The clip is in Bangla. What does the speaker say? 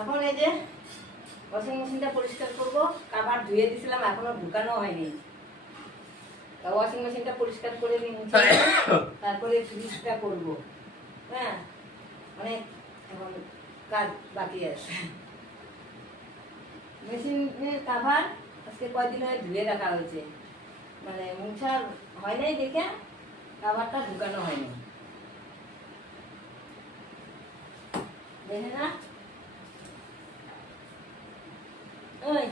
এখন এই যে ওয়াশিং মেশিনটা পরিষ্কার করব, কাভার ধুয়ে দিয়েছিলাম এখনো ঢুকানো হয়নি। তা ওয়াশিং মেশিনটা পরিষ্কার করে নিয়ে মুছে তারপরে ফ্রিজটা করব। হ্যাঁ, অনেক এখন কাজ বাকি আছে। মেশিনের কাভার আজকে কয়দিন হয়ে ধুয়ে রাখা হয়েছে, মানে মুছা হয় নাই দেখে কাভারটা ঢুকানো হয়নি। দেখে না ওই